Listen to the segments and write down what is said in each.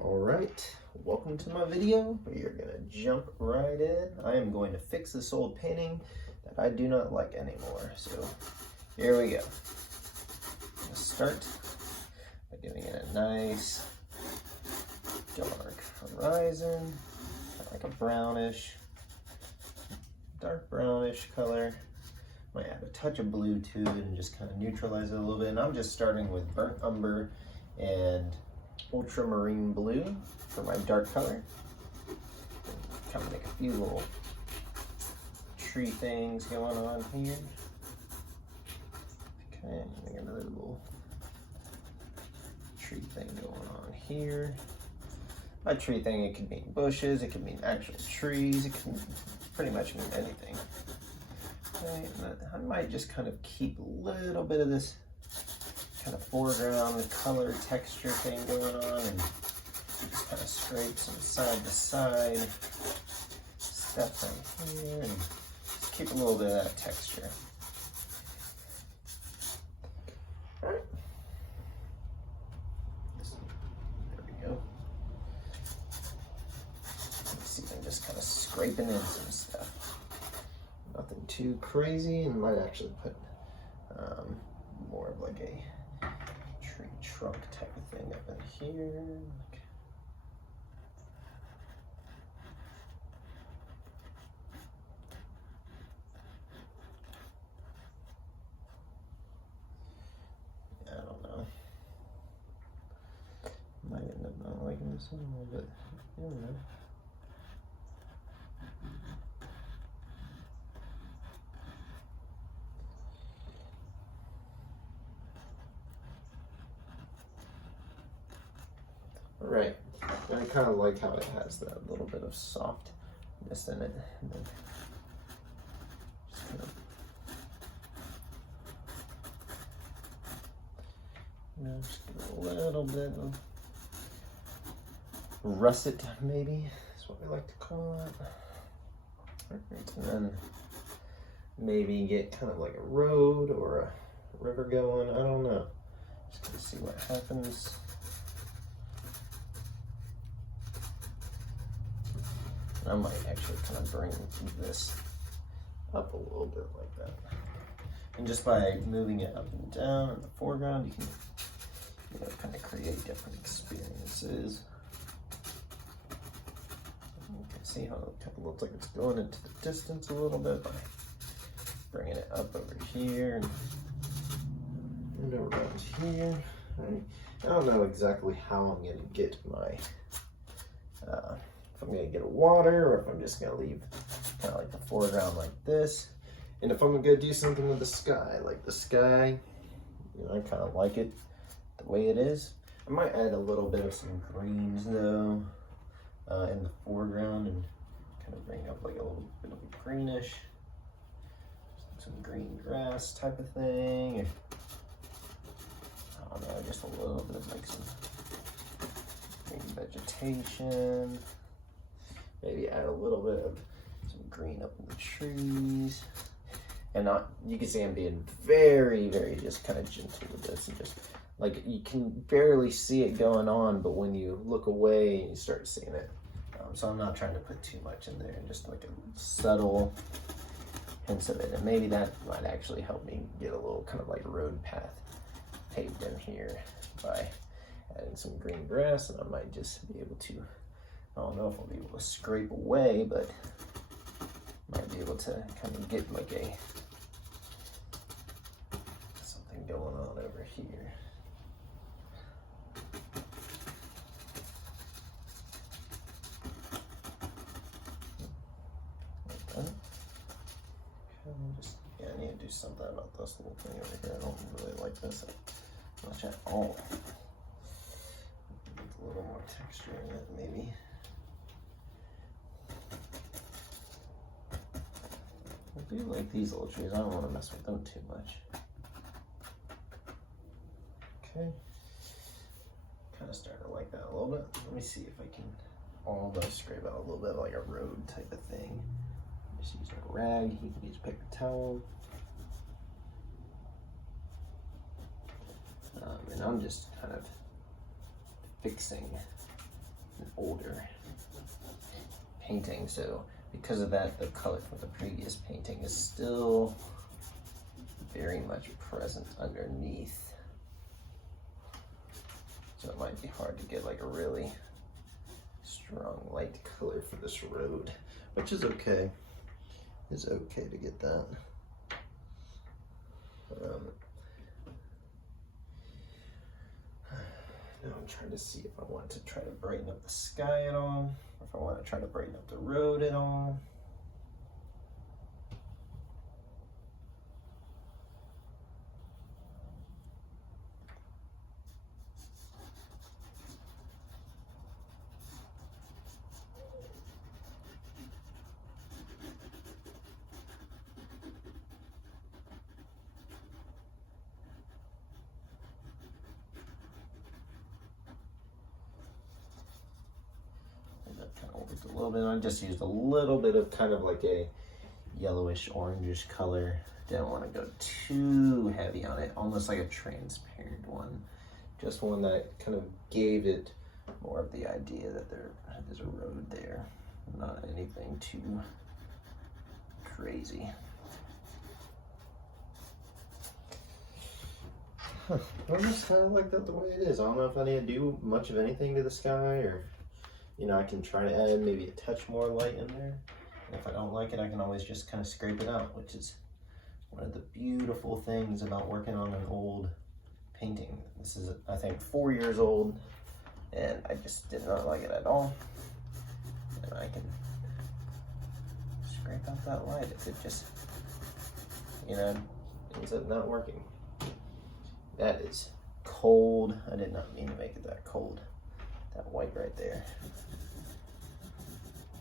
Alright, welcome to my video. We are going to jump right in. I am going to fix this old painting that I do not like anymore. So here we go. I'm going to start by giving it a nice dark horizon, like a brownish, dark brownish color. Might add a touch of blue to it and just kind of neutralize it a little bit. And I'm just starting with burnt umber and ultramarine blue for my dark color. Kind of make a few little tree things going on here. Okay, make another little tree thing going on here. By tree thing, it could mean bushes, it could mean actual trees, it can pretty much mean anything. Okay, and I might just kind of keep a little bit of this kind of foreground color texture thing going on and just kind of scrape some side to side stuff right here and just keep a little bit of that texture. All right. There we go. Let's see, I'm just kind of scraping in some stuff. Nothing too crazy, and might actually put more of like a tree trunk type of thing up in here. Yeah, I don't know. Might end up not liking this one a little bit. I don't know. Right, and I kind of like how it has that little bit of softness in it. And then just kind of, just give it a little bit of russet, maybe is what we like to call it. Right, and then maybe get kind of like a road or a river going. I don't know. Just gonna see what happens. I might actually kind of bring this up a little bit like that. And just by moving it up and down in the foreground, you can kind of create different experiences. You can see how it kind of looks like it's going into the distance a little bit by bringing it up over here and around here. I don't know exactly how I'm going to get my if I'm gonna get water or if I'm just gonna leave kind of like the foreground like this. And if I'm gonna do something with the sky, like the sky, I kind of like it the way it is. I might add a little bit of some greens though in the foreground and kind of bring up like a little bit of a greenish, some green grass type of thing. I don't know, just a little bit of like some green vegetation. Maybe add a little bit of some green up in the trees. And you can see I'm being very, very just kind of gentle with this. And just like you can barely see it going on, but when you look away, you start seeing it. So I'm not trying to put too much in there, just like a subtle hints of it. And maybe that might actually help me get a little kind of like road path paved in here by adding some green grass. And I might just be able to, I don't know if I'll be able to scrape away, but might be able to kind of get like something going on over here. Okay. I need to do something about this little thing over here. I don't really like this much at all. Need a little more texture in it, maybe. I do like these little trees. I don't want to mess with them too much. Okay. Kind of starting to like that a little bit. Let me see if I can almost scrape out a little bit like a road type of thing. Just use a rag. You can use a paper towel. And I'm just kind of fixing an older painting, so because of that, the color from the previous painting is still very much present underneath. So it might be hard to get like a really strong light color for this road, which is okay. It's okay to get that. Now I'm trying to see if I want to try to brighten up the sky at all, or if I want to try to brighten up the road at all. Kind of worked a little bit. I just used a little bit of kind of like a yellowish orangish color. Didn't want to go too heavy on it, almost like a transparent one. Just one that kind of gave it more of the idea that there's a road there, not anything too crazy. I just kind of like that the way it is. I don't know if I need to do much of anything to the sky, or you know, I can try to add maybe a touch more light in there. And if I don't like it, I can always just kind of scrape it out, which is one of the beautiful things about working on an old painting. This is, I think, 4 years old, and I just did not like it at all. And I can scrape out that light if it just, you know, ends up not working. That is cold. I did not mean to make it that cold. That white right there.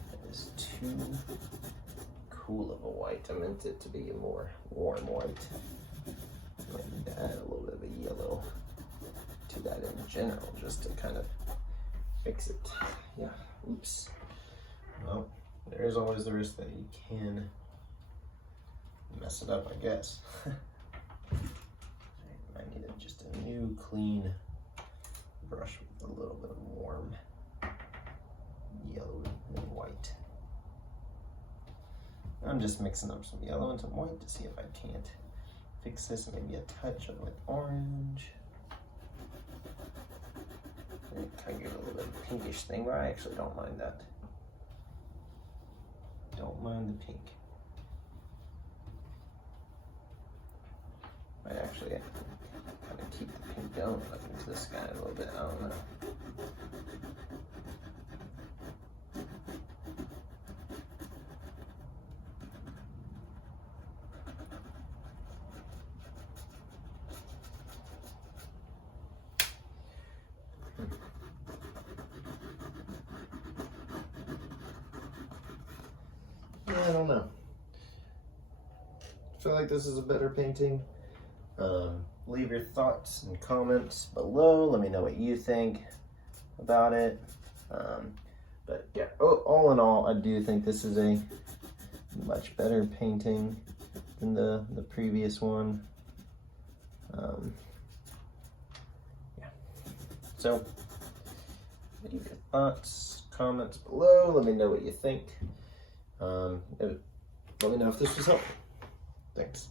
That is too cool of a white. I meant it to be a more warm white. I might need to add a little bit of a yellow to that in general, just to kind of fix it. Yeah, oops. Well, there is always the risk that you can mess it up, I guess. I needed just a new clean brush with a little bit of warm yellow and white. I'm just mixing up some yellow and some white to see if I can't fix this. Maybe a touch of like orange. And kind of give it a little bit of pinkish thing, but I actually don't mind that. Don't mind the pink. Might actually kind of keep the pink going up into the sky a little bit. I don't know. Yeah, I don't know. I feel like this is a better painting. Leave your thoughts and comments below. Let me know what you think about it. But yeah, all in all, I do think this is a much better painting than the previous one. Yeah. So leave your thoughts, comments below. Let me know what you think. Let me know if this was helpful. Thanks.